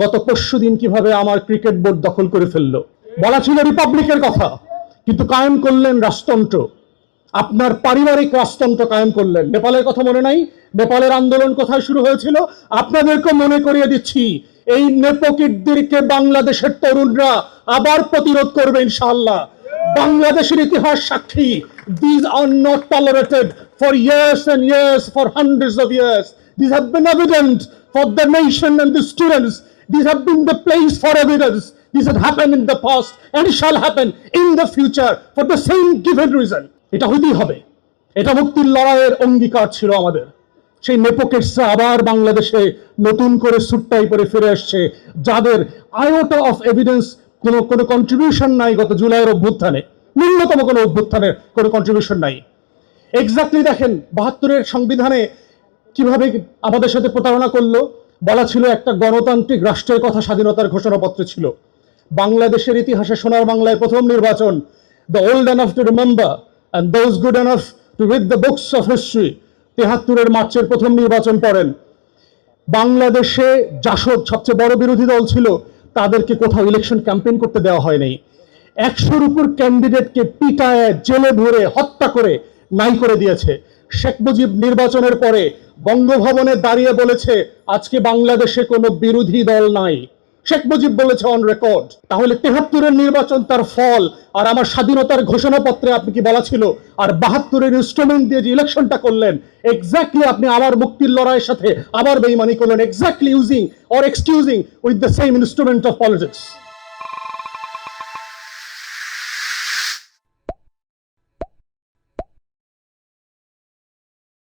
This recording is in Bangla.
গত পরশুদিন কিভাবে আমার ক্রিকেট বোর্ড দখল করে ফেললো। বলা ছিল রিপাবলিকের কথা, কিন্তু কায়েম করলেন রাজতন্ত্র। আপনার পারিবারিক রাজতন্ত্র কায়েম করলেন। নেপালের কথা মনে নাই? নেপালের আন্দোলন কোথায় শুরু হয়েছিল? আপনাদেরকে মনে করিয়ে দিচ্ছি, এই নেপোকিটদেরকে বাংলাদেশের তরুণরা আবার প্রতিরোধ করবে ইনশাআল্লাহ। বাংলাদেশের ইতিহাস সাক্ষী, these are not tolerated for years and years, for hundreds of years. These have been evident for the nation and the students. These have been the place for evidence. This had happened in the past and it shall happen in the future for the same given reason. এটা হইতেই হবে। এটা মুক্তির লড়াইয়ের অঙ্গীকার ছিল আমাদের। সেই নেপোকেটসরা আবার বাংলাদেশে নতুন করে সুটটাই পরে ফিরে আসছে, যাদের আয়োটা অফ এভিডেন্স কোনো কন্ট্রিবিউশন নাই গত জুলাইয়ের অভ্যুত্থানে, ন্যূনতম কোনো অভ্যুত্থানের কোনো কন্ট্রিবিউশন নাই। এক্স্যাক্টলি দেখেন ৭২-এর সংবিধানে কিভাবে আমাদের সাথে প্রতারণা করলো। বলা ছিল একটা গণতান্ত্রিক রাষ্ট্রের কথা স্বাধীনতার ঘোষণাপত্রে ছিল। বাংলাদেশের ইতিহাসে সোনার বাংলায় প্রথম নির্বাচন, the old enough to remember and those good enough to read the books of history, ৭৩-এর মার্চের প্রথম নির্বাচন করেন। বাংলাদেশে জাসদ সবচেয়ে বড় বিরোধী দল ছিল, তাদেরকে কোথাও ইলেকশন ক্যাম্পেইন করতে দেওয়া হয়নি। ১০০-র উপর ক্যান্ডিডেটকে পিটায়, জেলে ভরে, হত্যা করে নাই করে দিয়েছে। শেখ মুজিব নির্বাচনের পরে বঙ্গভবনে দাঁড়িয়ে বলেছে, আজকে বাংলাদেশে কোনো বিরোধী দল নাই। শেখ মুজিব বলেছে অন রেকর্ড। তাহলে ৭৩-এর নির্বাচন তার ফল, আর আমার স্বাধীনতার ঘোষণাপত্রে আপনি কি বলা ছিল? আর ৭২-এর ইনস্ট্রুমেন্ট দিয়ে যে ইলেকশনটা করলেন, এক্স্যাক্টলি আপনি আমার মুক্তির লড়াইয়ের সাথে আবার বেইমানি করলেন, exactly using or excusing with the same instrument of politics.